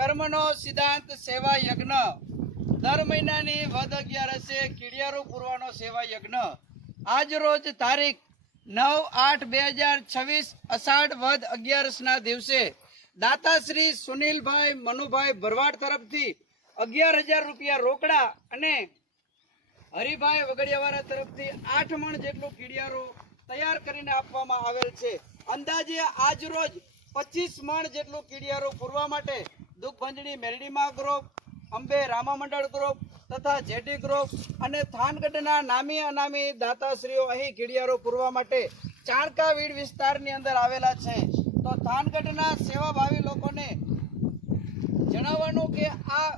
કર્મનો સિદ્ધાંત સેવા યજ્ઞ દર મહિનાની વદ 11 કીડિયારો પૂરવાનો સેવા યજ્ઞ આજ રોજ તારીખ 9/8/2026 અષાઢ વદ 11 ના દિવસે દાતા શ્રી સુનિલભાઈ મનુભાઈ ભરવાડ તરફથી 11,000 રૂપિયા રોકડા અને હરિભાઈ વગડિયાવાળા તરફથી 8 મણ જેટલું કીડિયારો તૈયાર કરીને આપવામાં આવેલ છે. અંદાજે આજ રોજ 25 મણ જેટલું કીડિયારો પૂરવા માટે દુઃખભંજણી મેરડીમાં ગ્રુપ, અંબે રામા મંડળ ગ્રુપ તથા જેટી ગ્રુપ અને થાનગઢના નામી અનામી દાતાશ્રીઓ અહીં કીડિયારો પૂરવા માટે ચાણકા વીડ વિસ્તારની અંદર આવેલા છે. તો થાનગઢના સેવાભાવી લોકોને જણાવવાનું કે આ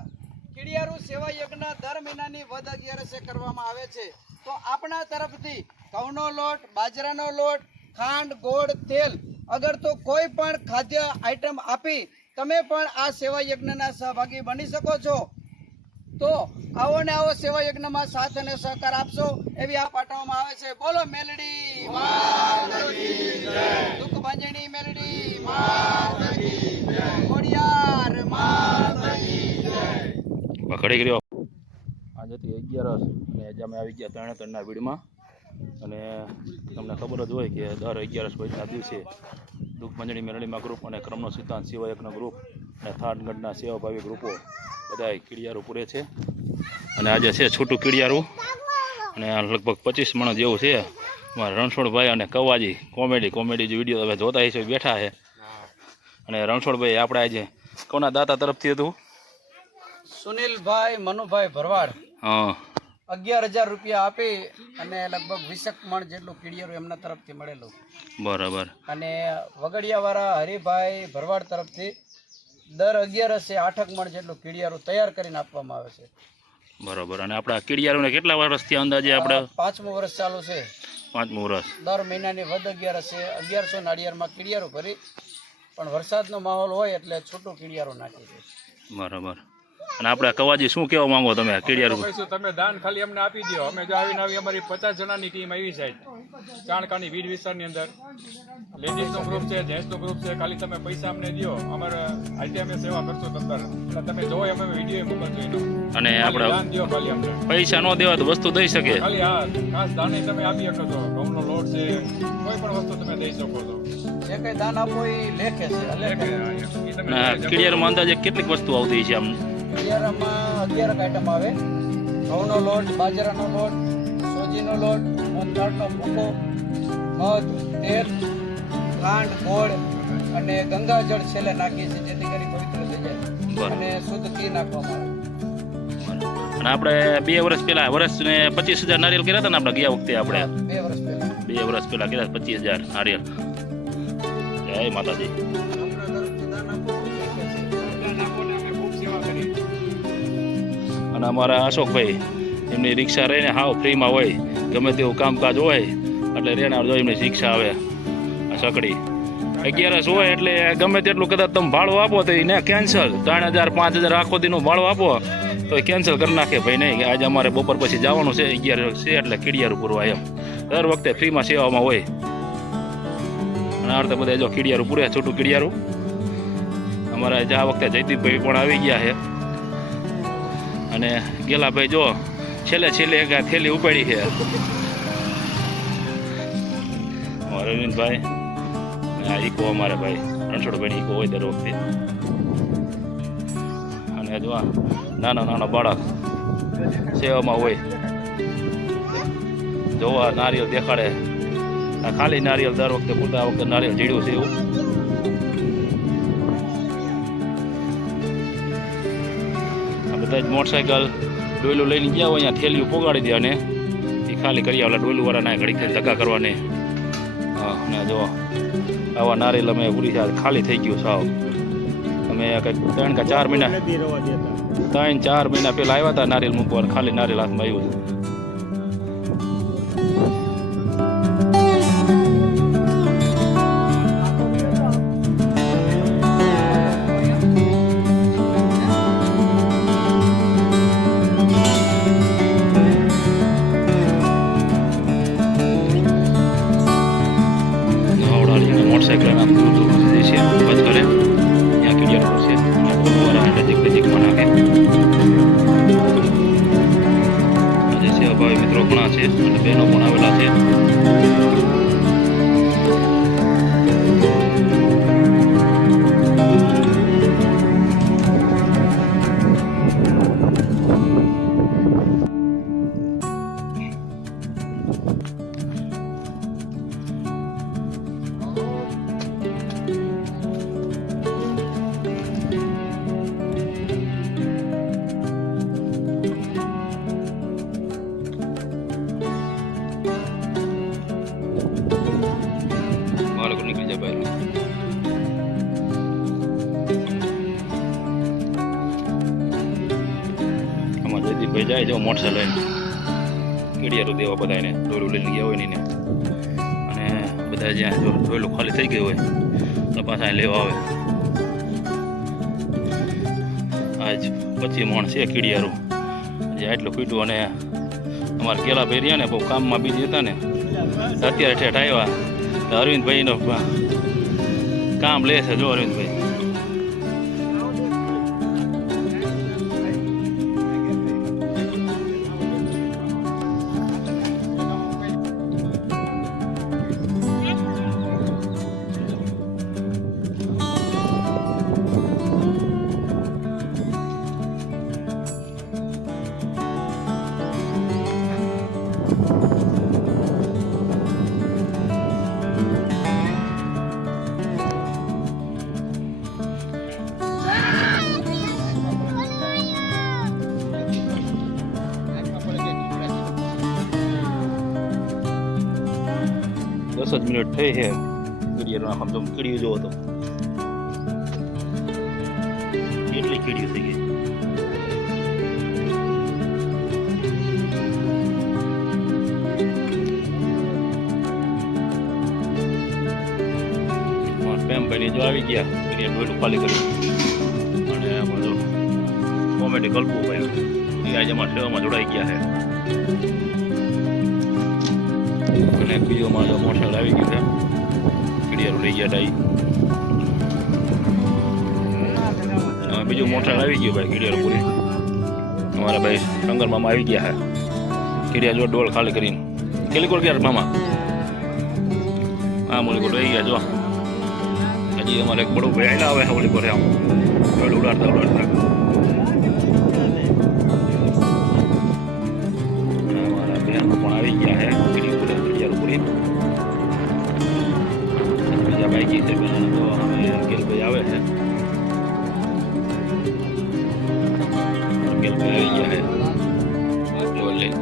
કીડિયારું સેવા યજ્ઞ દર મહિનાની વદ 11 કરવામાં આવે છે. તો આપણા તરફથી ઘઉંનો લોટ, બાજરાનો લોટ, ખાંડ, ગોળ, તેલ અગર તો કોઈ પણ ખાદ્ય આઈટમ આપી તમે પણ આ સેવા યજ્ઞના સહભાગી બની શકો છો. તો આવો ને આવો સેવા યજ્ઞમાં સાથ અને સહકાર આપશો એવી આ પાઠવવામાં આવે છે. બોલો મેલડી દુઃખ ભાંજણી મેલડી ખોડિયાર આજે 11 અને આજે અમે આવી ગયા ત્રણના વીડમાં અને તમને ખબર જ હોય કે દર 11 પછીના દિવસે દુઃખભંજણી મેરડીમાં ગ્રુપ અને ક્રમનો સિદ્ધાંત સેવા યજ્ઞ ગ્રુપ અને થાનગઢના સેવાભાવી ગ્રુપો બધા કીડિયારું પૂરે છે. અને આજે છે છૂટું કીડિયારું અને લગભગ 25 મણ જેવું છે. મારા રણછોડભાઈ અને કવાજી કોમેડી જે વિડીયો તમે જોતા હશો બેઠા છે. અને રણછોડભાઈ આપણે આજે કોના દાતા તરફથી હતું? સુનિલભાઈ મનુભાઈ ભરવાડ. હા, 11,000 રૂપિયા આપી અને લગભગ 20 મણ જેટલું કીડિયારું એમના તરફથી મળેલું. બરાબર. અને વગડિયાવાળા હરિભાઈ ભરવાડ તરફથી દર 11 8 મણ જેટલું કીડિયારું તૈયાર કરીને આપવામાં આવે છે. બરાબર. અને આપણા કીડિયારુને કેટલા વર્ષથી અંદાજે આપણે? 5મું વર્ષ ચાલુ છે. 5મું વર્ષ. દર મહિનાની વદ 11 નાળિયેરમાં કીડિયારું ભરી પણ વરસાદનો માહોલ હોય એટલે છૂટું કીડિયારું નાખી છે. બરાબર. અને આપણે કવાજી શું કહેવા માંગો તમે કીડિયારું? તમે દાન ખાલી અમને આપી દો. અમે જો આવીને અમારી 50 જણાની ટીમ આવી છે ચાણકાની વીડ વિસ્તારની અંદર. લેડીઝનો ગ્રુપ છે, જેન્ટ્સનો ગ્રુપ છે. ખાલી તમે પૈસા અમને દો, અમારે આજે અમે સેવા કરશું તંત્ર. તમે જોવો અમે વિડીયો મોકલજો એનો. અને આપણે દાન દો ખાલી અમને. પૈસા ન દેવા તો વસ્તુ દઈ શકે. ખાલી હા ખાસ દાન તમે આપી શકો છો. ઘઉંનો લોટ છે, કોઈ પણ વસ્તુ તમે દઈ શકો છો. જે કઈ દાન આપો એ લેખે છે. કીડિયારમાં અંદાજે કેટલીક વસ્તુ આવતી છે આમ? કીડિયારામાં 11 આઈટમ આવે. ઘઉંનો લોટ, બાજરાનો લોટ, સોજીનો લોટ, મોમદાળનો ભૂકો, મધ, તેલ, ખાંડ, ગોળ અને ગંગાજળ છેલ્લે નાખીએ છીએ જેથી કરી પવિત્ર થઈ જાય અને શુદ્ધ ઘી નાખવામાં આવે. અને આપણે 2 વર્ષ પહેલા વર્ષને 25,000 નારિયેલ કર્યા હતા ને આપણે ગયા વખતે? આપણે 2 વર્ષ પહેલા કર્યા 25,000 નારિયેલ. જય માતાજી. અને અમારા અશોકભાઈ એમની રિક્ષા રહીને હાવ ફ્રીમાં હોય, ગમે તેવું કામકાજ હોય એટલે રેનાર જો એમની રિક્ષા આવે સકડી. 11 હોય એટલે ગમે તેટલું કદાચ તમે ભાડું આપો તો એને કેન્સલ. 3,000 5,000 આખો દીનું ભાડું આપો તો એ કેન્સલ કરી નાખે. ભાઈ નહીં, આજે અમારે બપોર પછી જવાનું છે 11 છે એટલે કીડિયારું પૂરવા. એમ દર વખતે ફ્રીમાં સેવામાં હોય. અને આ બધા જો કીડિયારું પૂરે, છોટું કીડિયારું. અમારા આ વખતે જયદીપભાઈ પણ આવી ગયા છે. અને ગેલાભાઈ જો છેલ્લે એક થેલી ઉપાડી છે. રવિનભાઈ ઈકો અમારે ભાઈ રણછોડભાઈ ઈકો હોય દર વખતે. અને જો નાનો બાળક સેવામાં હોય. જોવા નારિયેલ દેખાડે. આ ખાલી નારિયેલ દર વખતે પૂરતા વખતે નારિયેલ જીડ્યું છે એવું. બધા જ મોટરસાઇકલ ડોયલું લઈને ગયા હોય અહીંયા થેલીઓ પોગાડી દે અને એ ખાલી કરી આવેલા ડોયલુંવાળા ઘડી ધક્કા કરવાની. હા, અને જો આવા નારિયેલ અમે પૂરી ખાલી થઈ ગયું સાવ. અમે કંઈક 3 કે 4 મહિના 3-4 મહિના પહેલાં આવ્યા હતા નારિયેલ મૂકવા. ખાલી નારિયેલ હાથમાં આવ્યું છે. મોટરસાઇકલ નામ છે બસ કરે ત્યાં ક્લિયર કરશે નજીકમાં નાખે આજે સેવાભાવી મિત્રો ઘણા છે અને બહેનો પણ આવેલા છે. બાળકો નીકળી જાય બહાર. આમાં જયદીપભાઈ જાય જો મોટરસાઇકલ લઈને કેડિયારું દેવા બધાને ડોલું લઈને ગયા હોય ને અને બધા જ્યાં જો ડોલું ખાલી થઈ ગયું હોય તો પાછા અહીં લેવા આવે. આજ 25 મણ છે કીડિયારું જે આટલું પીટું અને અમારા કેલા ભાઈ રહ્યા ને બહુ કામમાં બીજી હતા ને અત્યારે ઠેઠ આવ્યા તો અરવિંદભાઈનો કામ લે છે જો અરવિંદભાઈ. દસ જ મિનિટ થઈ છે કીડિયાનું આમ તો કીડિયું જોવો તો કેટલી કીડિયું થઈ ગઈ. પ્રેમભાઈ જો આવી ગયા કીડિયા ડોલું ખાલી કર્યું અને આમાં જો કોમેડી ગલ્પું ભાઈ એ આજે અમારા સેવામાં જોડાઈ ગયા છે. અને બીજોમાં જો મોટરસાઇકલ આવી ગયું છે કીડિયારું લઈ ગયા ટાઈ. હવે બીજું મોટરસાઇકલ આવી ગયું ભાઈ કીડિયારું પૂરી અમારા ભાઈ શંકર મામા આવી ગયા છે કીડિયા જો ડોલ ખાલી કરીને કેટલી કોલ ગયા મામા હા મોલી કોલ રહી ગયા જો હજી અમારે એક બડું ભાઈ આવેલા આવે ઓલી પર આમ ડોલ ઉડાડતા અમારા બહેનો પણ આવી ગયા છે કીડિયારું પૂરી. બીજા બાઈકી છે બહેનો તો અમે અંકિલભાઈ આવે છે અંકિલભાઈ આવી ગયા છે ડોલ લઈને.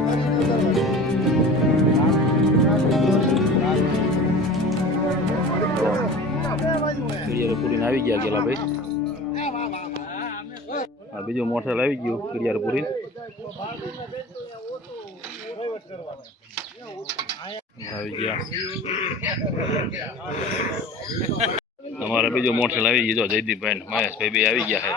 કીડિયારું પૂરીને આવી ગયા ગેલા ભાઈ. હા બીજું મોટરસાઇકલ આવી ગયું કીડિયારું પૂરી આવી ગયા. અમારા બીજો મોટરસાઇકલ આવી ગયો જયદીપભાઈ મહેશભાઈ બે આવી ગયા છે.